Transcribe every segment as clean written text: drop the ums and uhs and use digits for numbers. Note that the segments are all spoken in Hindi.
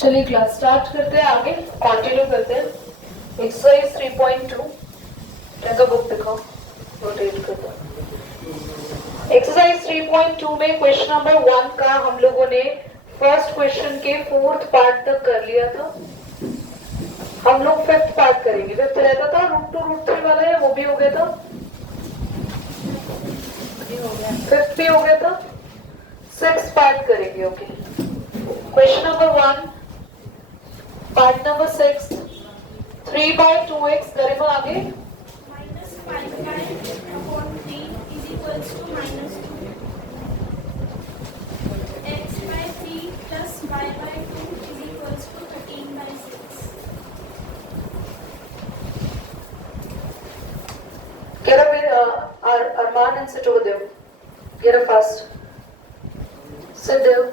चलिए क्लास स्टार्ट करते हैं, आगे कंटिन्यू करते हैं। एक्सरसाइज 3.2 का बुक दिखाओ, रोटेट करते हैं। एक्सरसाइज 3.2 में क्वेश्चन नंबर 1 का हम लोगों ने फर्स्ट क्वेश्चन के 4th पार्ट तक कर लिया था। हम लोग 5th पार्ट करेंगे। 5th रहता था रूट 2 रूट 3 वाला है, वो भी हो गया था, 5th भी हो गया था, 6th पार्ट करेंगे। Okay, question number 1 part number 6, 3/2x करेंगे आगे। -5/3 is equals to -2. x/3 plus y/2 is equals to 13/6. Get up with Arman and sit over there. Get up fast. Sit there.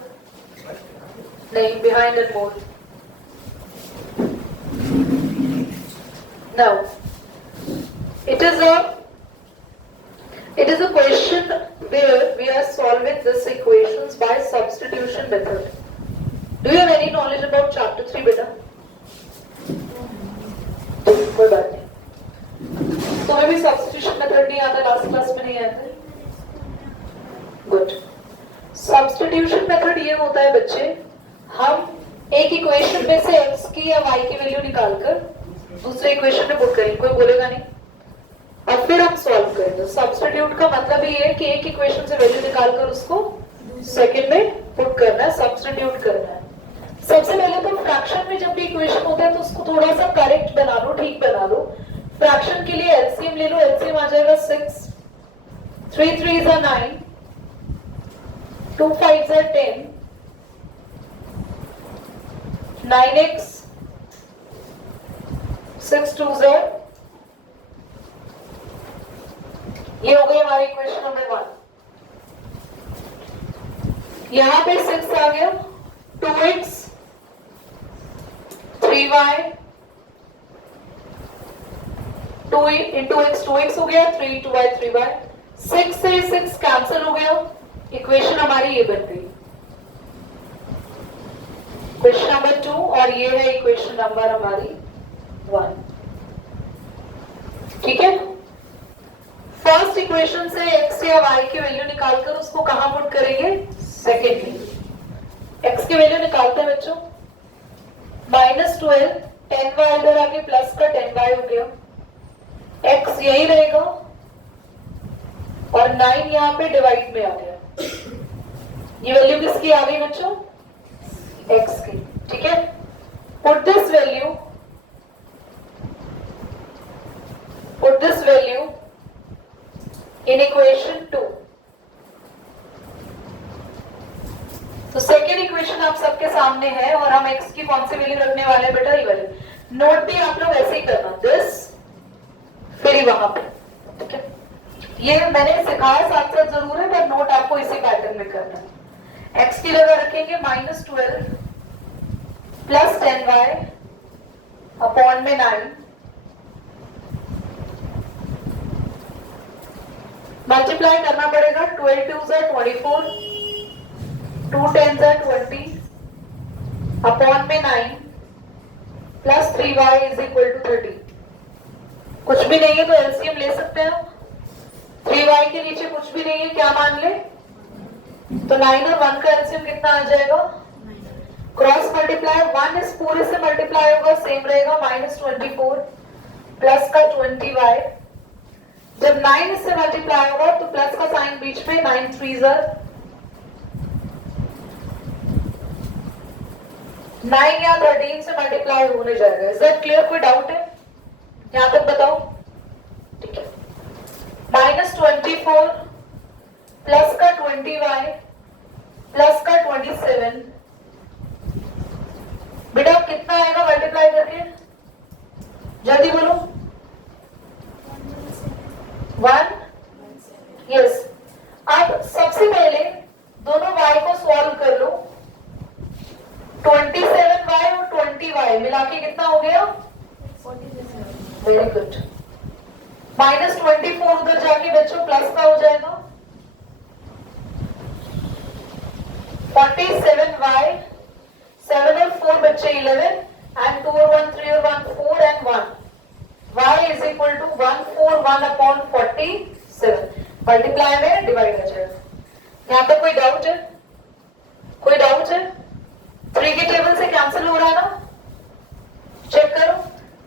नहीं, behind and more. Now, it is a question where we are solving this equations by substitution method. Do you have any knowledge about chapter 3 beta? कोई बात नहीं, तुम्हें भी substitution method नहीं आता, लास्ट क्लास में नहीं आया। गुड। सब्स्टिट्यूशन मेथड ये होता है बच्चे, हम एक इक्वेशन में से x की या y की वैल्यू निकालकर दूसरे इक्वेशन में पुट करेंगे, कोई बोलेगा नहीं, और फिर हम सॉल्व करेंगे। सब्स्टिट्यूट का मतलब ये है कि एक इक्वेशन से वैल्यू निकालकर उसको सेकंड में पुट करना है, सब्स्टिट्यूट करना है। सबसे पहले तो फ्रैक्शन में जब भी इक्वेशन होता है तो उसको थोड़ा सा करेक्ट बना लो, ठीक बना लो। फ्रैक्शन के लिए एलसीएम ले लो, एलसीएम आ जाएगा 6, 3 3s are 9, 2 5s are 10, 9x, 6 2s are, ये हो गई हमारी इक्वेशन नंबर 1। यहां पे 6 आ गया, 2x, 3y, 2 into x 2x हो गया, 3 2y 3y, 6 से 6 कैंसिल हो गया, इक्वेशन हमारी ये बन गई, क्वेश्चन नंबर 2, और ये है इक्वेशन नंबर हमारी 1। ठीक है, फर्स्ट इक्वेशन से x या y की वैल्यू निकालकर उसको कहां पुट करेंगे, सेकेंड में। x की वैल्यू निकालते हैं बच्चों, -12, 10y इधर आके प्लस का 10y हो गया, x यही रहेगा और 9 यहाँ पे डिवाइड में आ गया। ये वैल्यू किसकी आ गई बच्चों, x की। ठीक है, put this value in equation 2। तो सेकेंड इक्वेशन आप सबके सामने है और हम x की कौन सी वैल्यू रखने वाले हैं बेटा, ये वाली। नोट भी आप लोग ऐसे ही करना, दिस फिर ही वहां पे। ठीक है, ये मैंने सिखाया साथ साथ जरूर है, पर नोट आपको इसी पैटर्न में करना है। x की जगह रखेंगे -12 प्लस 10y अपॉन में 9, मल्टीप्लाई करना पड़ेगा, 12 2s are 24, 2 10s are 20 upon में 9 plus 3y is equal to 30। कुछ भी नहीं है तो एलसीएम ले सकते हैं, 3y के नीचे कुछ भी नहीं है, क्या मान ले, तो 9 और 1 का एलसीएम कितना आ जाएगा, क्रॉस मल्टीप्लाई, 1 इस पूरे से मल्टीप्लाई होगा, सेम रहेगा, -24 प्लस का 20y, जब 9 इससे मल्टीप्लाई होगा तो प्लस का साइन बीच में, 9 3s are 9 या 13 से मल्टीप्लाई होने जाएगा। इज दैट क्लियर, कोई डाउट है यहां तक बताओ। ठीक है, -24 प्लस का 20y प्लस का 27, बेटा कितना आएगा मल्टीप्लाई करके, जल्दी बोलो, 1। यस, अब सबसे पहले दोनों y को सॉल्व कर लो, 27y और 20y मिला के कितना हो गया, वेरी गुड। -24 उधर जाके बच्चों प्लस का हो जाएगा, 47y 7 और 4 बच्चे 11 and 2 और 1 3 और 1 4 and 1 y is equal to 141 upon 47 multiply में डिवाइड हो जाएगा। यहाँ पे कोई डाउट है? कोई डाउट है? 3 के टेबल से कैंसिल हो रहा है ना? चेक करो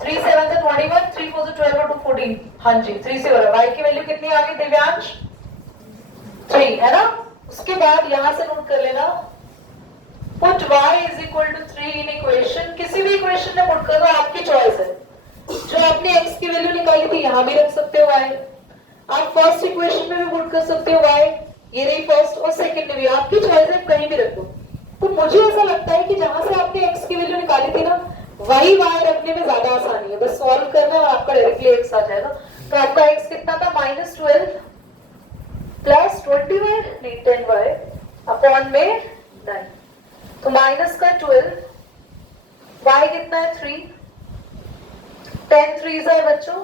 3 7 से 21 3 4 से 12 और 2 14 हाँ जी 3 से हो रहा है। y की वैल्यू कितनी आ गई दिव्यांश? 3 है ना। उसके बाद यहां से नोट कर लेना put y is equal to 3 in equation। किसी भी इक्वेशन में पुट करो, आपकी चॉइस है। जो आपने x की वैल्यू निकाली थी यहां भी रख सकते हो y, आप फर्स्ट इक्वेशन में भी पुट कर सकते हो y, ये रही फर्स्ट और सेकंड में भी, आपकी चॉइस है, कहीं भी रखो। तो मुझे ऐसा लगता है कि जहां से आपने x की वैल्यू निकाली थी ना वही y रखने में ज्यादा आसानी है, बस सॉल्व करना है और आपका डायरेक्टली x आ जाएगा। तो आपका x कितना था -12 प्लस 20y नहीं 10y अपॉन में 9, तो माइनस का 12 y कितना है 3 10 3 है बच्चों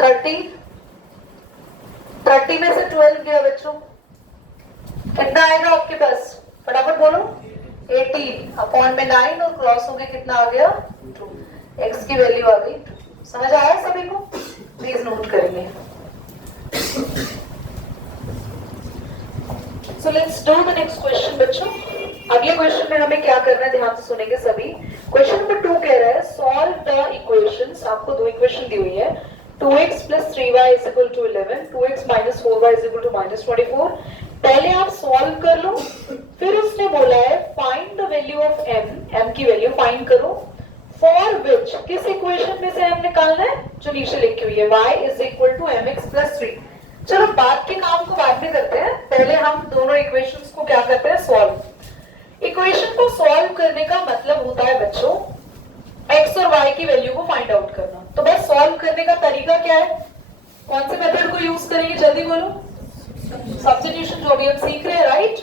30 30 में से 12 गया बच्चों, कितना आएगा आपके पास फटाफट बोलो 18 अपॉन में 9 और क्रॉस हो गया कितना आ गया 2, x की वैल्यू आ गई 2। समझ आया सभी को? प्लीज नोट करेंगे। So let's do the next question बच्चों। अगले क्वेश्चन में हमें क्या करना है ध्यान से सुनेंगे सभी। क्वेश्चन नंबर 2 कह रहा है सॉल्व द इक्वेशंस। आपको दो इक्वेशन दी हुई है 2x plus 3y is equal to 11, 2x minus 4y is equal to minus 24। पहले आप सॉल्व कर लो, फिर उसने बोला है find the value of m, m की वैल्यू फाइंड करो फॉर विच, किस इक्वेशन में से m निकालना है जो नीचे लिखी हुई है y is equal to mx plus 3। चलो बाद के काम को बाद में करते हैं, पहले हम दोनों इक्वेशंस को क्या करते हैं सॉल्व। इक्वेशन को सॉल्व करने का मतलब होता है बच्चों x और y की वैल्यू को फाइंड आउट करना। तो बस सॉल्व करने का तरीका क्या है, कौन से मेथड को यूज करेंगे जल्दी बोलो? सब्स्टिट्यूशन जो भी हम सीख रहे हैं राइट।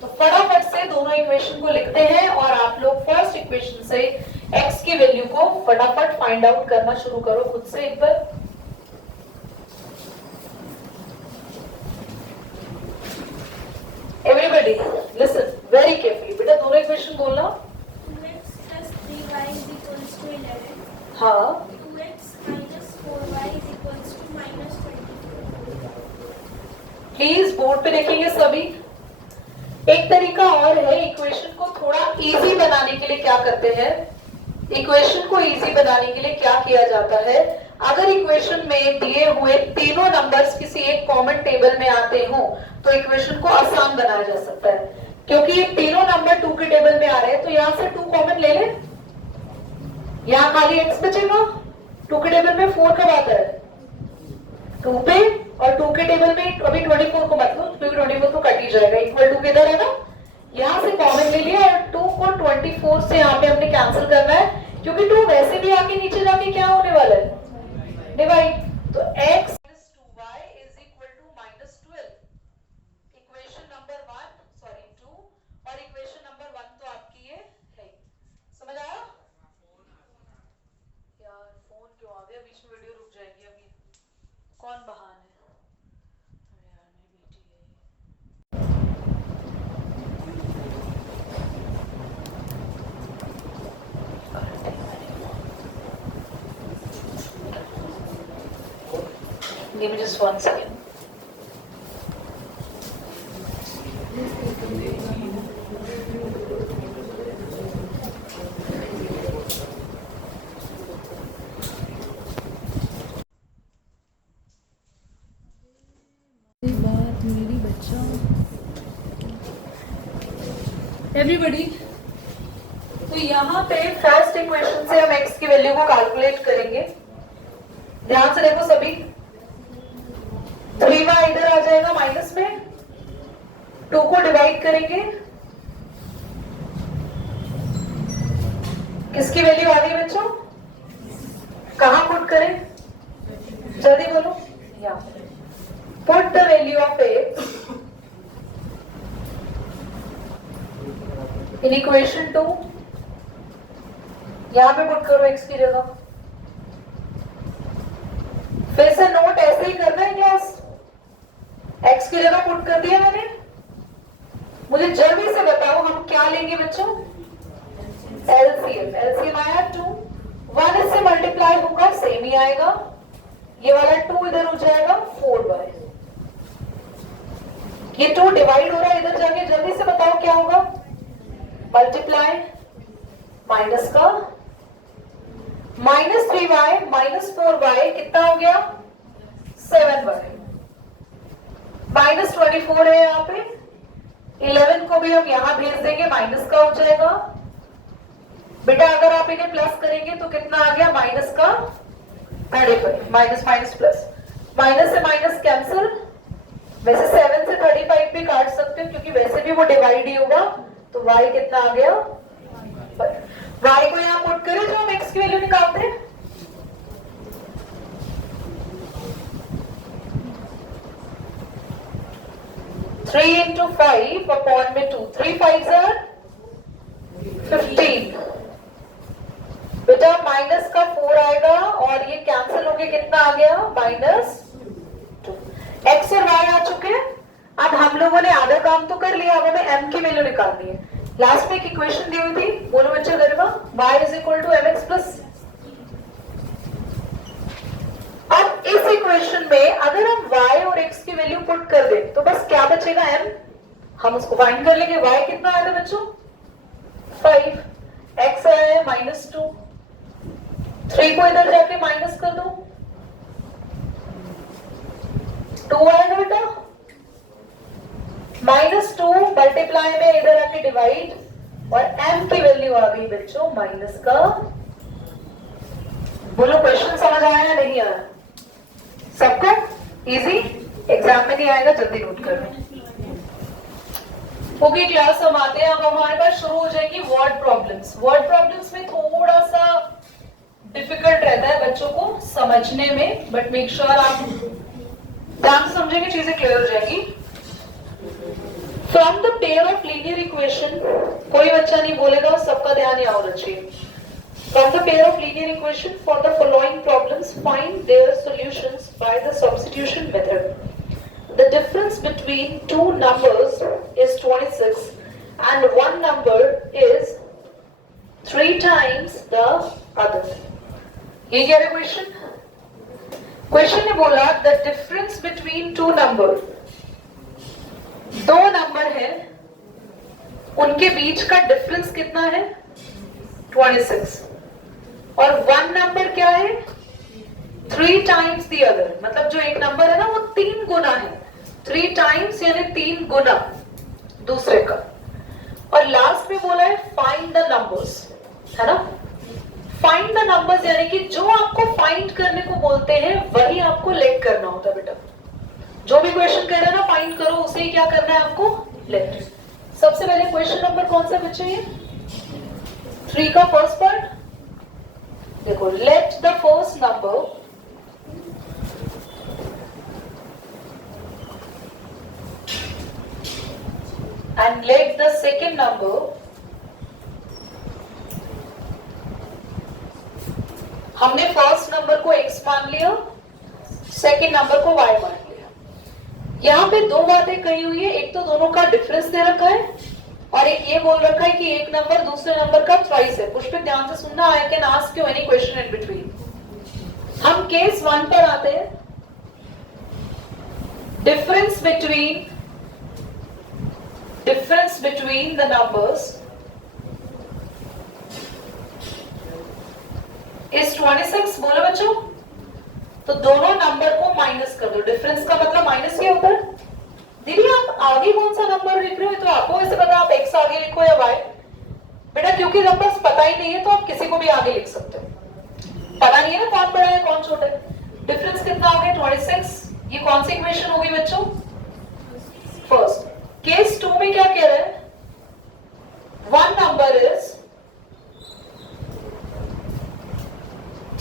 तो फटाफट से दोनों इक्वेशन को लिखते हैं और आप लोग फर्स्ट इक्वेशन से x की वैल्यू को फटाफट फाइंड आउट करना शुरू करो खुद से एक बार। Everybody, listen very carefully. बेटा दोनों इक्वेशन बोलना। 2x plus 3y is equals to 11. हाँ 2x minus 4y is equals to minus 24. Please board पे देखेंगे सभी। एक तरीका और है इक्वेशन को थोड़ा इजी बनाने के लिए क्या करते हैं, इक्वेशन को इजी बनाने के लिए क्या किया जाता है, अगर इक्वेशन में दिए हुए तीनों नंबर्स किसी एक कॉमन टेबल में आते हो तो इक्वेशन को आसान बनाया जा सकता है। क्योंकि ये तीनों नंबर 2 के टेबल में आ रहे हैं तो यहां से 2 कॉमन ले ले, यहां खाली x बचेगा। 2 के टेबल में 4 कब आता है 2 पे, और 2 के टेबल में अभी 24 को मत लो क्योंकि 24 तो कट ही जाएगा, इक्वल टू किधर है ना, यहां से कॉमन ले लिया और 2 को 24 से यहाँ पे हमने कैंसिल करना है क्योंकि 2 वैसे भी आके नीचे जाके क्या होने वाला है डिवाइड। तो x minus 2y is equal to minus 12, equation number 2 और इक्वेशन नंबर 1 तो आपकी ये है। समझ आया? यार फोन क्यों आ गया बीच में, वीडियो रुक जाएगी अभी। कौन बहान है? अरे यार मेरी बेटी है ये। Give me just 1 second. बात मेरी बच्चा। एवरीबॉडी, तो यहाँ पे फर्स्ट इक्वेशन से हम x की वैल्यू को कैलकुलेट करेंगे। ध्यान से देखो सभी, 3y इधर आ जाएगा माइनस में, 2 को डिवाइड करेंगे, किसकी वैल्यू आ गई बच्चों, कहां पुट करें जल्दी बोलो, यहाँ put the value of x in equation 2, यहां पे पुट करो x की जगह। फिर से नोट ऐसे ही करना है क्लास, x की जगह पुट कर दिया मैंने। मुझे जल्दी से बताओ हम क्या लेंगे बच्चों, एलसीएम, एलसीएम आया 2, 1 इससे मल्टीप्लाई होगा सेम ही आएगा, ये वाला 2 इधर हो जाएगा 4y, ये 2 डिवाइड हो रहा है इधर जाके, जल्दी से बताओ क्या होगा, मल्टीप्लाई माइनस का -3y -4y कितना हो गया 7y, -24 है यहाँ पे, 11 को भी हम यहां भेज देंगे, माइनस का हो जाएगा बेटा, अगर आप इन्हें प्लस करेंगे तो कितना आ गया माइनस का 35, माइनस माइनस प्लस, माइनस से माइनस कैंसिल, वैसे 7 से 35 भी काट सकते हो क्योंकि वैसे भी वो डिवाइड ही होगा, तो y कितना आ गया, y को यहाँ पुट करें जो हम x की वैल्यू निकालते हैं, थ्री इंटू 5 अपॉन में 2, 3 5s are 15, बेटा माइनस का 4 आएगा और ये कैंसिल होके कितना आ गया -2, x और y आ चुके हैं। अब हम लोगों ने आधा काम तो कर लिया, अब हमें m की वैल्यू निकालनी है। लास्ट में एक इक्वेशन दी हुई थी, बोलो बच्चे Garima, y is equal to mx plus, अब इस इक्वेशन में अगर हम y और x की वैल्यू पुट कर दें तो बस क्या बचेगा m, हम उसको फाइंड कर लेंगे, y कितना आया था बच्चों 5, x आया है -2, 3 को इधर जाके माइनस कर दो, 2 आएगा बेटा, -2 मल्टीप्लाई में इधर आके डिवाइड, और m की वैल्यू आ गई बच्चों माइनस का, बोलो क्वेश्चन समझ आया या नहीं आया सबको, इजी, एग्जाम में नहीं आएगा जल्दी नोट कर लो। ओके क्लास हम आते हैं, अब हमारे पास शुरू हो जाएंगी वर्ड प्रॉब्लम्स। वर्ड प्रॉब्लम्स में थोड़ा सा डिफिकल्ट रहता है बच्चों को समझने में, बट मेक श्योर आप ध्यान से समझेंगे चीजें क्लियर हो जाएगी। From the pair of linear equation, कोई बच्चा नहीं बोलेगा, सबका ध्यान यहाँ होना चाहिए। From the pair of linear equation for the following problems, find their solutions by the substitution method. The difference between two numbers is 26 and one number is 3 times the other. ये क्या है क्वेश्चन? क्वेश्चन ने बोला the difference between two numbers, दो नंबर है, उनके बीच का डिफरेंस कितना है 26, और वन नंबर क्या है 3 टाइम्स दी अदर, मतलब जो एक नंबर है ना वो 3 गुना है, 3 टाइम्स यानी 3 गुना दूसरे का, और लास्ट में बोला है फाइंड द नंबर्स, है ना। फाइंड द नंबर्स यानी कि जो आपको फाइंड करने को बोलते हैं वही आपको लेट करना होता है बेटा, जो भी क्वेश्चन कह रहे हैं ना फाइंड करो, उसे ही क्या करना है आपको लेट। सबसे पहले क्वेश्चन नंबर कौन सा बच्चे, ये 3 का फर्स्ट पार्ट देखो, let the first number and let the second number, हमने फर्स्ट नंबर को x मान लिया, सेकेंड नंबर को y मान लिया। यहां पे दो बातें कही हुई है, एक तो दोनों का डिफरेंस दे रखा है और एक ये बोल रखा है कि एक नंबर दूसरे नंबर का ट्वाइस है। पुष्पित ध्यान से सुनना, I can ask you any question in between. हम केस 1 पर आते हैं, difference between the numbers is 26, बोलो बच्चों, तो दोनों नंबर को माइनस कर दो। डिफरेंस का मतलब माइनस क्या होता है? दीदी आप आगे कौन सा नंबर लिख रहे हो, तो आपको ऐसे पता आप x आगे लिखो या y, बेटा क्योंकि नंबर्स पता ही नहीं है तो आप किसी को भी आगे लिख सकते हो, पता नहीं है ना कौन बड़ा है कौन छोटा है। डिफरेंस कितना हो गया 26, ये कौन सी इक्वेशन होगी बच्चों फर्स्ट। केस 2 में क्या कह रहा है, one number is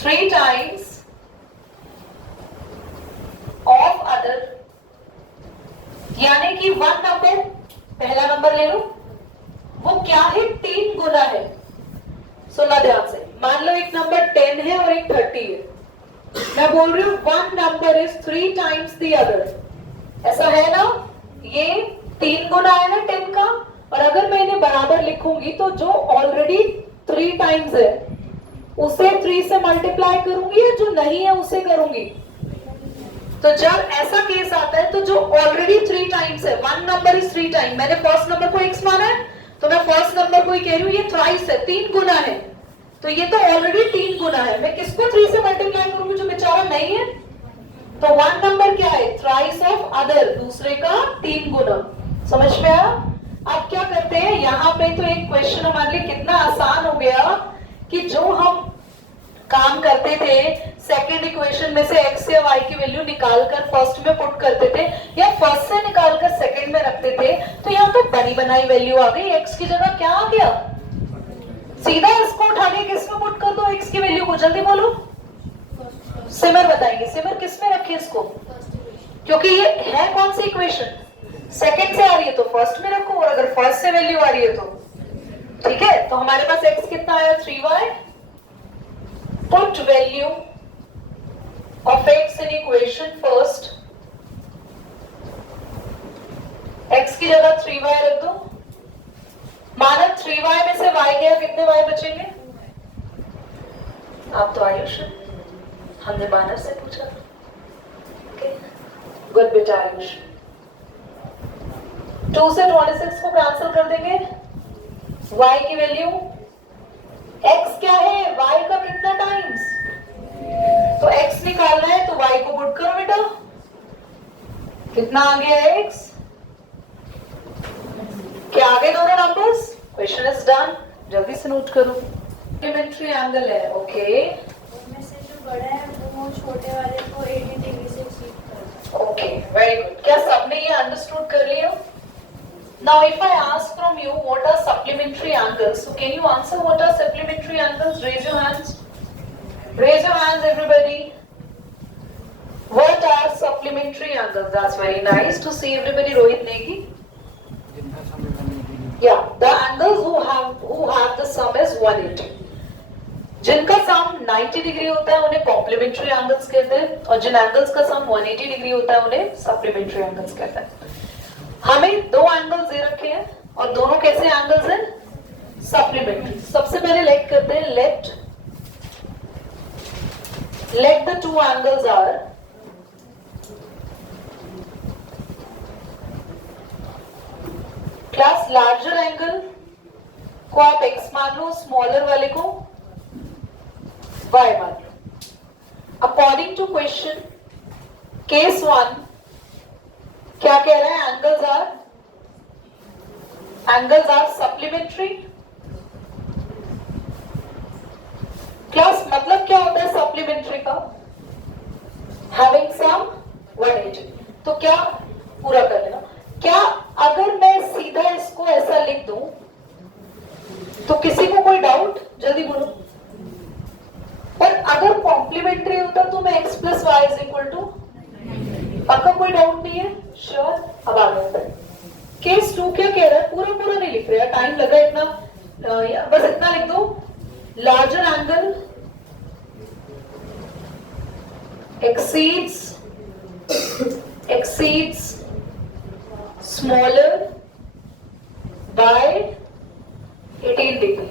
3 times of other, यानी कि वन नंबर, पहला नंबर ले लो, वो क्या है 3 गुना है। सुनना ध्यान से, मान लो एक नंबर 10 है और एक 30 है, मैं बोल रही हूं one number is 3 times the other, ऐसा है ना, ये 3 गुना है ना 10 का, और अगर मैं इन्हें बराबर लिखूंगी तो जो ऑलरेडी 3 3 टाइम्स है उसे 3 से मल्टीप्लाई करूंगी या जो नहीं है उसे करूंगी? तो जब ऐसा केस आता है तो जो ऑलरेडी 3 टाइम्स है, 1 नंबर इज 3 टाइम, मैंने फर्स्ट नंबर को x माना है तो मैं फर्स्ट नंबर को ही कह रही हूँ, ये थ्राइस है, 3 गुना है, तो ये तो ऑलरेडी 3 गुना है, मैं किसको 3 से मल्टीप्लाई करूंगी जो बेचारा नहीं है? तो 1 नंबर क्या है? थ्राइस ऑफ अदर, दूसरे का 3 गुना। समझ में आया? अब क्या करते हैं यहाँ पे, तो एक क्वेश्चन हमारे लिए कितना आसान हो गया कि जो हम काम करते थे सेकेंड इक्वेशन में से x या y की वैल्यू निकालकर फर्स्ट में पुट करते थे या फर्स्ट से निकालकर सेकेंड में रखते थे, तो यहाँ तो बनी बनाई वैल्यू आ गई, x की जगह क्या आ गया? सीधा इसको उठा के किस में पुट कर दो x की वैल्यू को, जल्दी बोलो। सिमर बताएंगे, सिमर किस में रखे इसको? क्योंकि ये है कौन सी इक्वेशन? सेकेंड से आ रही है तो फर्स्ट में रखो, और अगर फर्स्ट से वैल्यू आ रही है तो ठीक है। तो हमारे पास x कितना आया? 3y। Put value of x in equation first. x की जगह 3y रख दो। माना 3y में से y गया, कितने y बचेंगे? आप तो आयुष, हमने बानर से पूछा। गुड बेटा आयुष। 2 से 26 को कैंसिल कर देंगे। y की वैल्यू, x क्या है? y का कितना टाइम्स? तो x निकालना है तो y को पुट करो बेटा। कितना आ गया है x? क्या आ गए दोनों नंबर्स? क्वेश्चन इज डन, जल्दी से नोट करो। सप्लीमेंट्री एंगल है, ओके। उनमें से जो बड़ा है वो छोटे वाले को 80 डिग्री से चीट करता है। Okay, very good. क्या सबने ये अंडरस्टूड कर लिया? Now if I ask from you what are supplementary angles, so can you answer what are supplementary angles? Raise your hands. Raise your hands everybody. What are supplementary angles? That's very nice to see everybody. Rohit Negi. Yeah, the angles who have the sum is 180. जिनका सम 90 डिग्री होता है उन्हें कॉम्प्लीमेंट्री एंगल्स कहते हैं, और जिन एंगल्स का सम 180 डिग्री होता है उन्हें सप्लीमेंट्री एंगल्स कहते हैं। हमें दो एंगल्स दे रखे हैं और दोनों कैसे एंगल्स हैं? सप्लीमेंट्री। सबसे पहले लेट करते हैं, let the two angles are class larger angle को आप x मान लो, स्मॉलर वाले को y मान लो। अकॉर्डिंग टू क्वेश्चन केस 1 क्या कह रहा है? Angles are supplementary. क्लास मतलब क्या होता है सप्लीमेंट्री का? Having sum 180। तो क्या पूरा कर लेना। क्या अगर मैं सीधा इसको ऐसा लिख दूं तो किसी को कोई डाउट? जल्दी बोलो। पर अगर कॉम्प्लीमेंट्री होता तो मैं x plus y is equal to, पक्का कोई डाउट नहीं है? श्योर। अब आगे बढ़े। केस 2 क्या कह रहा है? पूरा पूरा नहीं लिख रहा, टाइम लगा इतना, बस इतना लिख दो। Larger angle exceeds smaller by 18 degree.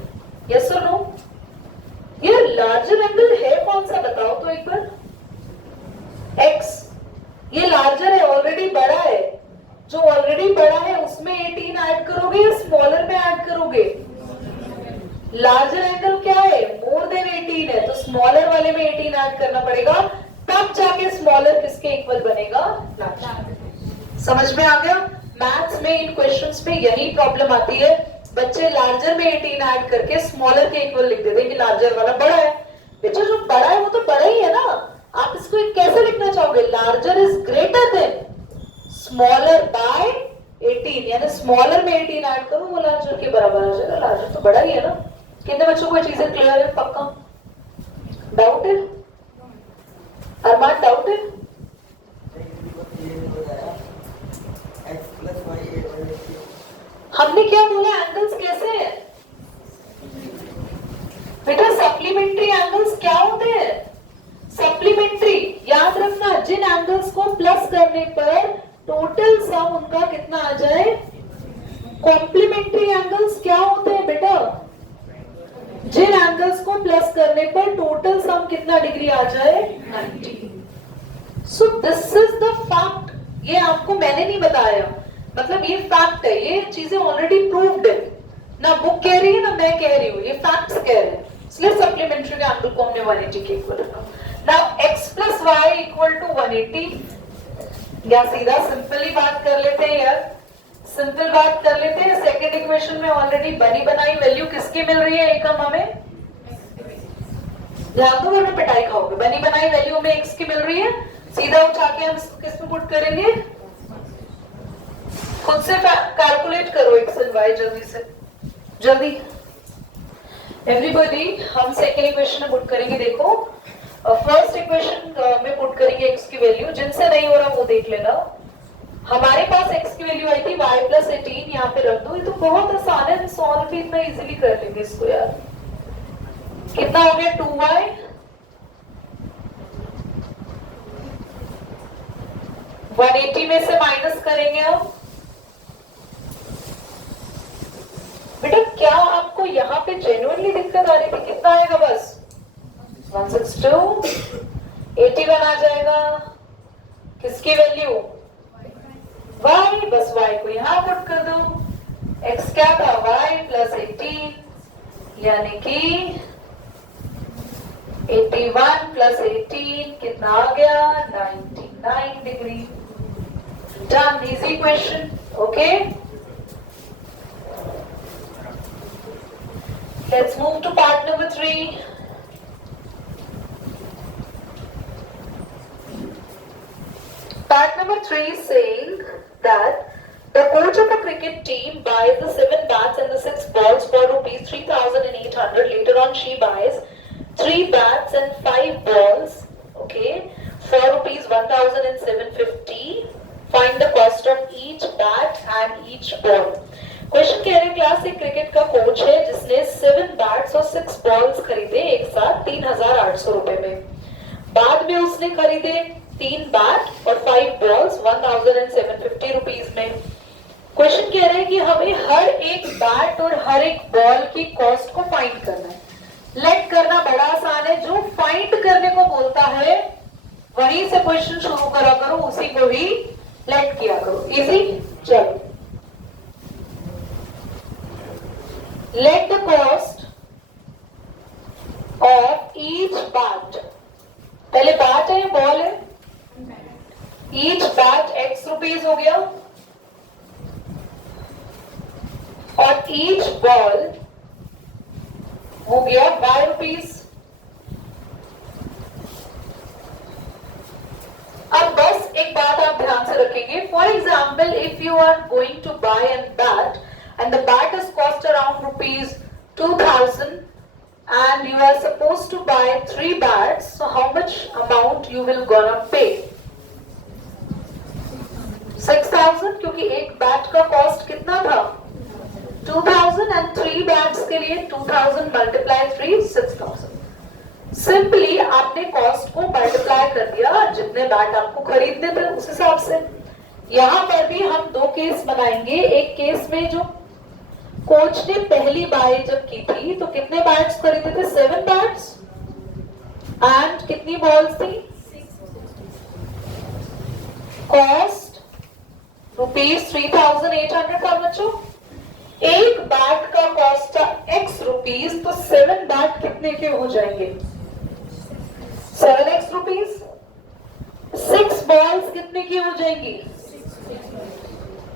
Yes और नो? ये लार्जर एंगल है कौन सा बताओ तो एक बार। x, ये लार्जर है, ऑलरेडी बड़ा है, जो ऑलरेडी बड़ा है उसमें 18 ऐड करोगे या स्मॉलर में ऐड करोगे? लार्जर एंगल क्या है? मोर देन 18 है, तो स्मॉलर वाले में 18 ऐड करना पड़ेगा, तब जाके स्मॉलर किसके इक्वल बनेगा? लार्जर। समझ में आ गया? मैथ्स में इन क्वेश्चंस पे यही प्रॉब्लम आती है, बच्चे लार्जर में 18 ऐड करके स्मॉलर के इक्वल लिख देते हैं कि लार्जर वाला बड़ा है। बेटा जो बड़ा है वो तो बड़ा ही है ना, आप इसको कैसे लिखना चाहोगे? Larger is greater than smaller by 18, यानी स्मॉलर में 18 ऐड करो, वो लार्जर के बराबर आ जाएगा। लार्जर तो बड़ा ही है ना। कितने बच्चों को ये चीजें क्लियर है? पक्का डाउट है? अरमान डाउट है? हमने क्या बोला? एंगल्स कैसे हैं बेटा? सप्लीमेंट्री एंगल्स क्या होते हैं? सप्लीमेंट्री याद रखना, जिन एंगल्स को प्लस करने पर टोटल सम उनका कितना आ जाए। कॉम्प्लीमेंट्री एंगल्स क्या होते हैं बेटा? जिन कम कितना डिग्री आ जाए 90। So this is the fact. ये आपको मैंने नहीं बताया, मतलब ये फैक्ट है, ये चीजें ऑलरेडी प्रूव्ड है, ना बुक कह रही है ना मैं कह रही हूँ, ये फैक्ट्स कह रहे हैं, इसलिए सप्लीमेंट्री के एंगल को हमने 180 के इक्वल रखा। Now x plus y equal to 180, या सीधा सिंपल ही बात कर लेते हैं यार, सिंपल बात कर लेते हैं। सेकेंड इक्वेशन में ऑलरेडी बनी बनाई वैल्यू किसकी मिल रही है, एकम हमें ध्यान दो वरना पिटाई खाओगे। बनी बनाई वैल्यू में x की मिल रही है, सीधा उठा के हम इसको किस में पुट करेंगे, खुद से कैलकुलेट करो x एंड y जल्दी से जल्दी एवरीबॉडी। हम सेकेंड इक्वेशन में पुट करेंगे, देखो फर्स्ट इक्वेशन में पुट करेंगे x की वैल्यू, जिनसे नहीं हो रहा वो देख लेना। हमारे पास x की वैल्यू आई थी y प्लस 18, यहाँ पे रख दो, ये तो बहुत आसान है, सॉल्व भी इतना इजीली कर लेंगे इसको यार। कितना हो गया 2y, वन 180 में से माइनस करेंगे अब। बेटा क्या आपको यहाँ पे जेन्युइनली दिक्कत आ रही थी, कितना आएगा बस 162, 81 आ जाएगा, किसकी वैल्यू y, बस y को यहाँ पुट कर दो, x क्या था y प्लस 18, यानी कि 81 प्लस 18 कितना आ गया 99 degree. Done, easy question, okay. Let's move to part number 3। Part number 3 is saying that the coach of a cricket team buys the 7 bats and the 6 balls for rupees 3,800. Later on, she buys 3 bats and 5 balls, okay, for rupees 1,750. Find the cost of each bat and each ball. Question कह रहे हैं क्लास एक क्रिकेट का कोच है जिसने 7 बैट्स और 6 बॉल्स खरीदे एक साथ 3,800 रुपए में। बाद में उसने खरीदे 3 बैट और 5 बॉल्स 1,750 रुपीज में। क्वेश्चन कह रहे हैं कि हमें हर एक बैट और हर एक बॉल की कॉस्ट को फाइंड करना है। लेट करना बड़ा आसान है, जो फाइंड करने को बोलता है वहीं से क्वेश्चन शुरू करा करो, उसी को ही लेट किया करो, इजी। चलो, let the cost of each bat, पहले बैट है या बॉल है, ईच बैट x रुपीज हो गया और ईच बॉल हो गया y रुपीज। अब बस एक बात आप ध्यान से रखेंगे, for example if you are going to buy an bat and the bat is cost around rupees 2,000 and you are supposed to buy 3 bats, so how much amount you will gonna pay? 6,000, क्योंकि एक बैट का कॉस्ट कितना था 2,000 एंड 3 बैट्स के लिए 2,000 मल्टीप्लाई 3 6,000। सिंपली आपने कॉस्ट को मल्टीप्लाई कर दिया जितने बैट आपको खरीदने थे उस हिसाब से। यहाँ पर भी हम 2 केस बनाएंगे। एक केस में जो कोच ने पहली बाय जब की थी तो कितने बैट्स खरीदे थे 7 बैट्स एंड कितनी बॉल्स थी, कॉस्ट रुपीज 3,800 था बच्चों। एक बैट का कॉस्ट था x रुपीज, तो 7 बैट कितने के हो जाएंगे 7x रुपीज। 6 बॉल्स कितने की हो जाएंगी,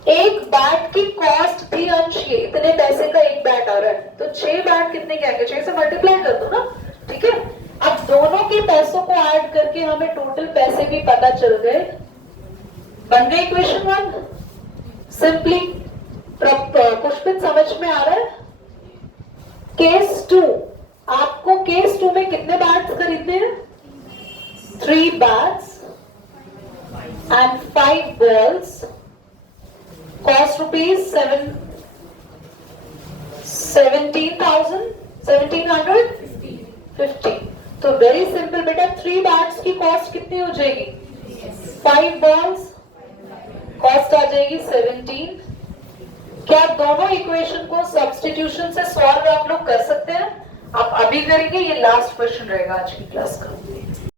एक बैट की कॉस्ट थी अंश ये, इतने पैसे का एक बैट आ रहा है, तो 6 बैट कितने के आएंगे, 6 से मल्टीप्लाई कर दो ना, ठीक है। अब दोनों के पैसों को ऐड करके हमें टोटल पैसे भी पता चल गए, बन गई इक्वेशन 1 सिंपली। पुष्पित समझ में आ रहा है। केस 2, आपको केस 2 में कितने बैट्स खरीदने हैं 3 bats and 5 balls, cost rupees 17,050। तो वेरी सिंपल बेटा, 3 बैट्स की कॉस्ट कितनी हो जाएगी 5 बॉल्स, कॉस्ट आ जाएगी 17। क्या दोनों इक्वेशन को सब्स्टिट्यूशन से सॉल्व आप लोग कर सकते हैं? आप अभी करेंगे, ये लास्ट क्वेश्चन रहेगा आज की क्लास का।